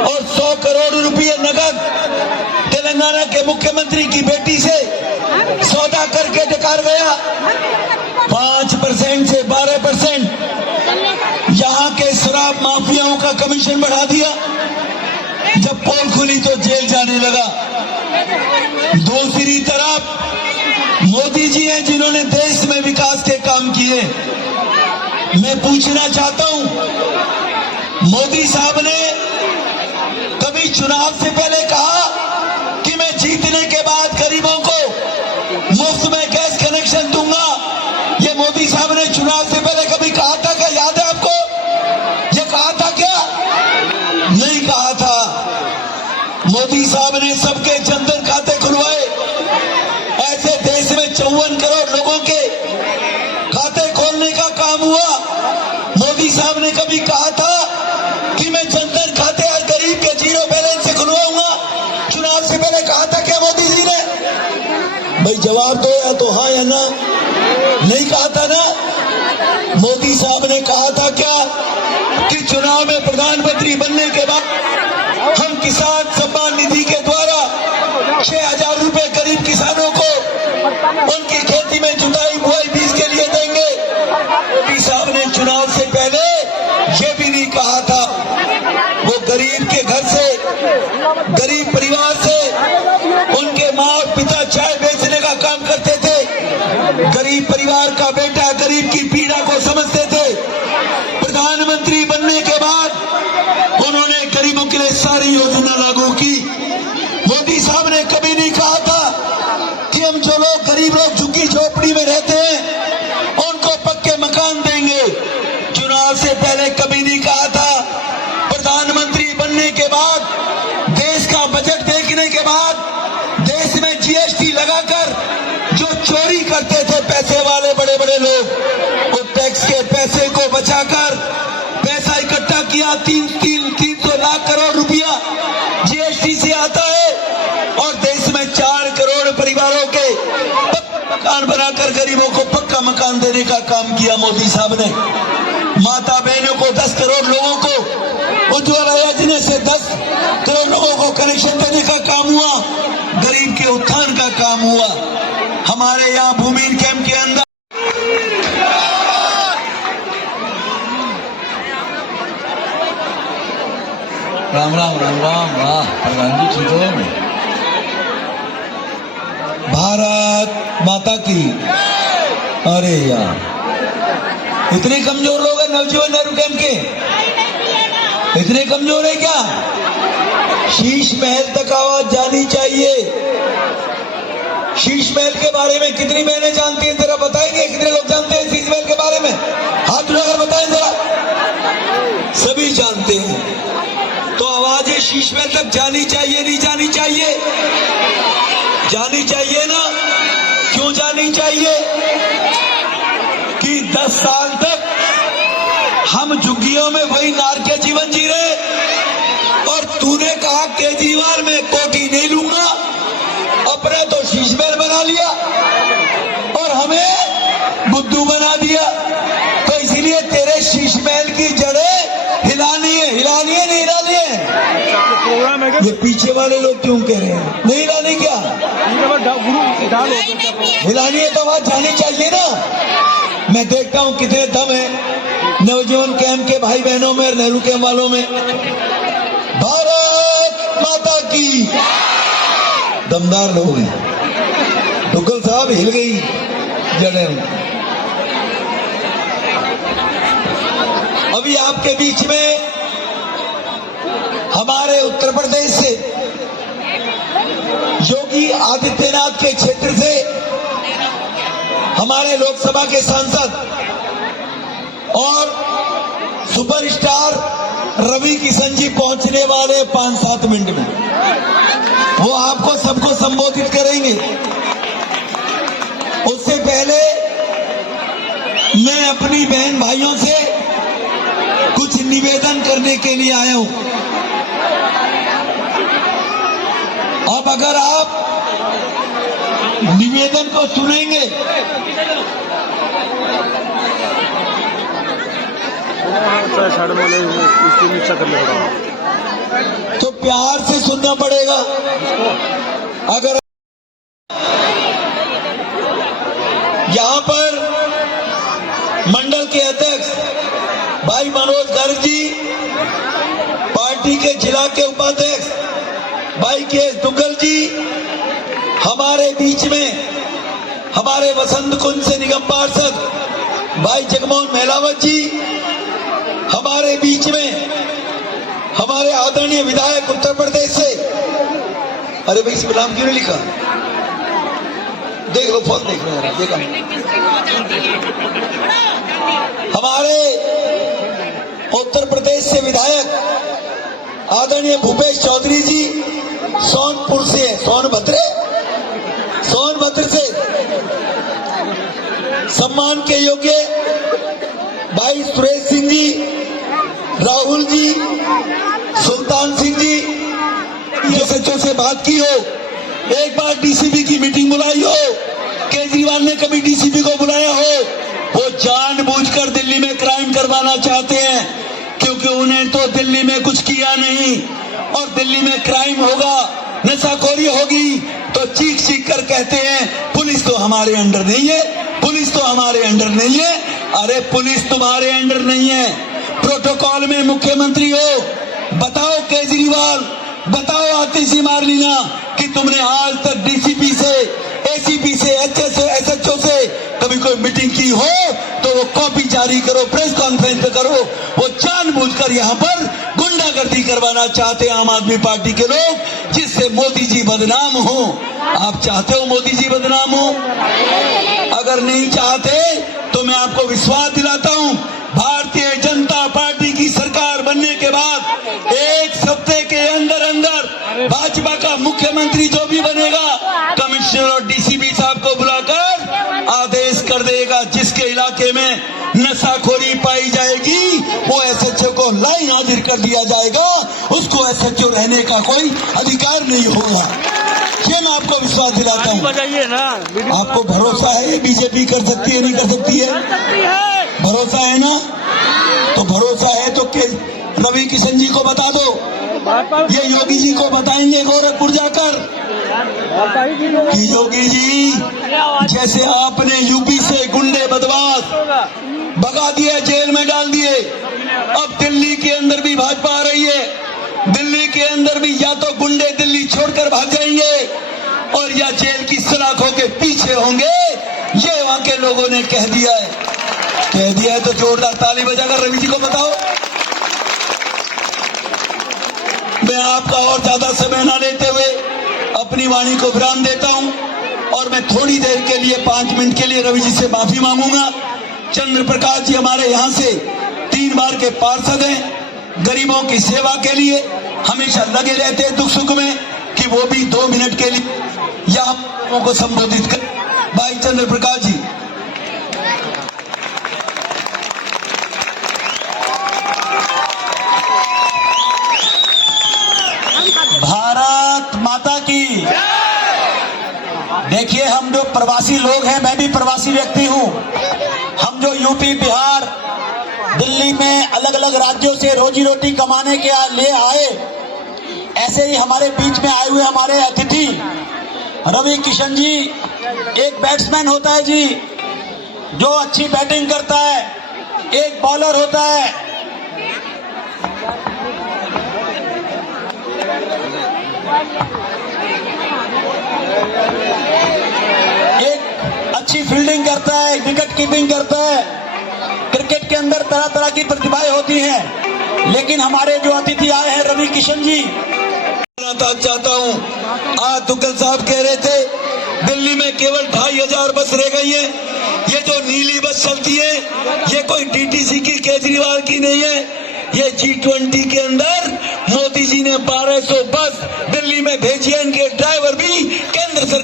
और 100 करोड़ रुपए नगद तेलंगाना के मुख्यमंत्री की बेटी से सौदा करके दिखार गया। 5% से 12% यहाँ के शराब माफियाओं का कमीशन बढ़ा दिया। जब पोल खुली तो जेल जाने लगा। दूसरी तरफ मोदी जी हैं जिन्होंने देश में विकास के काम किए। मैं पूछना चाहता हूं, मोदी साहब ने कभी चुनाव से पहले कहा कि मैं जीतने के बाद गरीबों को मुफ्त में गैस कनेक्शन दूंगा? ये मोदी साहब ने चुनाव से पहले कभी कहा था क्या? याद है आपको? ये कहा था क्या? नहीं कहा था। मोदी साहब ने सबके जनधन खाते खुलवाए। ऐसे देश में 54 करोड़ लोगों के खाते खोलने का काम हुआ। मोदी साहब ने कभी कहा था कि मैं जनधन खाते हर गरीब के 0 बैलेंस से खुलवाऊंगा? चुनाव से पहले कहा था क्या मोदी जी ने? भाई जवाब दो, या तो हाँ या ना। नहीं कहा था ना? मोदी साहब ने कहा था क्या कि चुनाव में प्रधानमंत्री बनने के बाद हम किसान सम्मान निधि के द्वारा 6,000 रुपए गरीब किसानों को उनकी खेती में जुताई बुआई बीज के लिए देंगे? मोदी साहब ने चुनाव से पहले ये भी नहीं कहा था। वो गरीब के घर से, गरीब परिवार से उनके माँ और पिता चाय बेचने का काम करते थे। गरीब परिवार का बेटा गरीब की पीड़ा को समझते थे। प्रधानमंत्री बनने के बाद उन्होंने गरीबों के लिए सारी योजना लागू की। मोदी साहब ने कभी नहीं कहा था कि हम जो लोग गरीब लोग झुग्गी झोपड़ी में रहते हैं उनको पक्के मकान देंगे। चुनाव से पहले कभी नहीं कहा था। प्रधानमंत्री बनने के बाद, देश का बजट देखने के बाद, देश में जीएसटी लगाकर जो चोरी करते थे पैसे वाले बड़े बड़े लोग, वो टैक्स के पैसे को बचाकर पैसा इकट्ठा किया। 300 लाख करोड़ रुपया जीएसटी से आता है और देश में 4 करोड़ परिवारों के मकान बनाकर गरीबों को पक्का मकान देने का काम किया मोदी साहब ने। माता बहनों को 10 करोड़ लोगों को उज्ज्वला योजना से 10 करोड़ लोगों को कनेक्शन देने का काम हुआ। गरीब के उत्थान का काम हुआ। हमारे यहाँ भूमिहीन कैंप के अंदर राम राम राम राम। वाह प्रधान जी ठीक हो? भारत माता की। अरे यार, इतने कमजोर लोग हैं नवजीवन नेहरू कैंप के? इतने कमजोर है क्या? शीश महल तक आवाज जानी चाहिए। शीश महल के बारे में कितनी बहनें जानती हैं? जरा बताएंगे कितने लोग जानते हैं शीश महल के बारे में? हाथ उठाकर बताएं जरा। सभी जानते हैं। तो आवाजें शीश महल तक जानी चाहिए, नहीं जानी चाहिए? जानी चाहिए ना? क्यों जानी चाहिए? कि 10 साल तक हम झुग्गियों में वही नार के जीवन जी रहे और तूने कहा केजरीवाल में कोठी नहीं लूंगा, अपने तो शीश महल बना लिया और हमें बुद्धू बना दिया। तो इसीलिए तेरे शीश महल की जड़ें हिलानी है। हिलानी है नहीं हिलानी है? ये पीछे वाले लोग क्यों कह रहे हैं नहीं हिलानी? क्या हिलानी है? तो आवाज जानी चाहिए ना। मैं देखता हूं कितने दम है नवजीवन कैंप के भाई बहनों में, नेहरू कैंप वालों में। भारत माता की। दमदार लोग हैं। डुग्गल साहब हिल गई जड़ें। अभी आपके बीच में हमारे उत्तर प्रदेश से योगी आदित्यनाथ के क्षेत्र से हमारे लोकसभा के सांसद और सुपरस्टार रवि किशन जी पहुंचने वाले 5-7 मिनट में। वो आपको सबको संबोधित करेंगे। उससे पहले मैं अपनी बहन भाइयों से कुछ निवेदन करने के लिए आया हूं। अब अगर आप निवेदन को सुनेंगे साइड में इसके नीचे कर लेगा। तो प्यार से सुनना पड़ेगा। अगर यहां पर मंडल के अध्यक्ष भाई मनोज गर्ग जी, पार्टी के जिला के उपाध्यक्ष भाई के दुग्गल जी, हमारे बीच में हमारे वसंत कुंज से निगम पार्षद भाई जगमोहन मेलावत जी, हमारे बीच में हमारे आदरणीय विधायक उत्तर प्रदेश से, अरे भाई इसमें नाम क्यों नहीं लिखा, देख लो फोन देख लो जरा, देखा हमारे उत्तर प्रदेश से विधायक आदरणीय भूपेश चौधरी जी सोनपुर से, सोनभद्र से सम्मान के योग्य भाई सुरेश सिंह जी, राहुल जी, सुल्तान सिंह जी, जो सचों से बात की हो, एक बार डीसीपी की मीटिंग बुलाई हो, केजरीवाल ने कभी डीसीपी को बुलाया हो, वो जानबूझकर दिल्ली में क्राइम करवाना चाहते हैं, क्योंकि उन्हें तो दिल्ली में कुछ किया नहीं, और दिल्ली में क्राइम होगा, नशाखोरी होगी तो चीख चीख कर कहते हैं पुलिस तो हमारे अंडर नहीं है, पुलिस तो हमारे अंडर नहीं है। अरे पुलिस तुम्हारे अंडर नहीं है, प्रोटोकॉल में मुख्यमंत्री हो। बताओ केजरीवाल, बताओ आतिशी मारलीना कि तुमने आज तक डीसीपी से, एसीपी से, एसएचओ से कभी कोई मीटिंग की हो तो वो कॉपी जारी करो, प्रेस कॉन्फ्रेंस करो। वो जानबूझकर यहाँ पर गुंडागर्दी करवाना चाहते हैं आम आदमी पार्टी के लोग, जिससे मोदी जी बदनाम हो। आप चाहते हो मोदी जी बदनाम हो? अगर नहीं चाहते तो मैं आपको विश्वास दिलाता हूं, भारतीय जनता पार्टी की सरकार बनने के बाद एक हफ्ते के अंदर अंदर भाजपा का मुख्यमंत्री जो भी बनेगा, कमिश्नर और डीसीपी साहब को बुलाकर आदेश कर देगा, जिसके इलाके में नशाखोरी पाई जाएगी वो एसएचओ को लाइन हाजिर कर दिया जाएगा, उसको एसएचओ रहने का कोई अधिकार नहीं होगा। ये मैं आपको विश्वास दिलाता हूँ। आपको भरोसा है ये बीजेपी कर सकती है, नहीं कर सकती है? भरोसा है ना? तो भरोसा है तो रवि किशन जी को बता दो, ये योगी जी को बताएंगे गोरखपुर जाकर कि योगी जी, जैसे आपने यूपी से गुंडे बदमाश भगा दिए, जेल में डाल दिए, अब दिल्ली के अंदर भी भाजपा आ रही है। दिल्ली के अंदर भी या तो गुंडे दिल्ली छोड़कर भाग जाएंगे और या जेल की सलाखों के पीछे होंगे। ये वहां के लोगों ने कह दिया है तो जोरदार ताली बजाकर रवि जी को बताओ। मैं आपका और ज्यादा समय न लेते हुए अपनी वाणी को विराम देता हूं और मैं थोड़ी देर के लिए 5 मिनट के लिए रवि जी से माफी मांगूंगा। चंद्र प्रकाश जी हमारे यहाँ से 3 बार के पार्षद हैं, गरीबों की सेवा के लिए हमेशा लगे रहते हैं दुख सुख में, कि वो भी 2 मिनट के लिए यहाँ लोगों को संबोधित कर। भाई चंद्र प्रकाश जी। भारत माता की। देखिए, हम जो प्रवासी लोग हैं, मैं भी प्रवासी व्यक्ति हूं, हम जो यूपी, बिहार, दिल्ली में अलग अलग राज्यों से रोजी रोटी कमाने के लिए आए, ऐसे ही हमारे बीच में आए हुए हमारे अतिथि रवि किशन जी, एक बैट्समैन होता है जी जो अच्छी बैटिंग करता है, एक बॉलर होता है, एक अच्छी फील्डिंग करता है, विकेट कीपिंग करता है। क्रिकेट के अंदर तरह तरह की प्रतिभाएं होती हैं, लेकिन हमारे जो अतिथि आए हैं रवि किशन जी, चाहता हूं, आज दुग्गल साहब कह रहे थे दिल्ली में केवल 2500 बस रह गई है। ये जो नीली बस चलती है ये कोई डीटीसी की, केजरीवाल की नहीं है, ये G20 के अंदर मोदी जी ने 1200 बस दिल्ली में भेजी है। इनके ड्राइवर भी केंद्र सरकार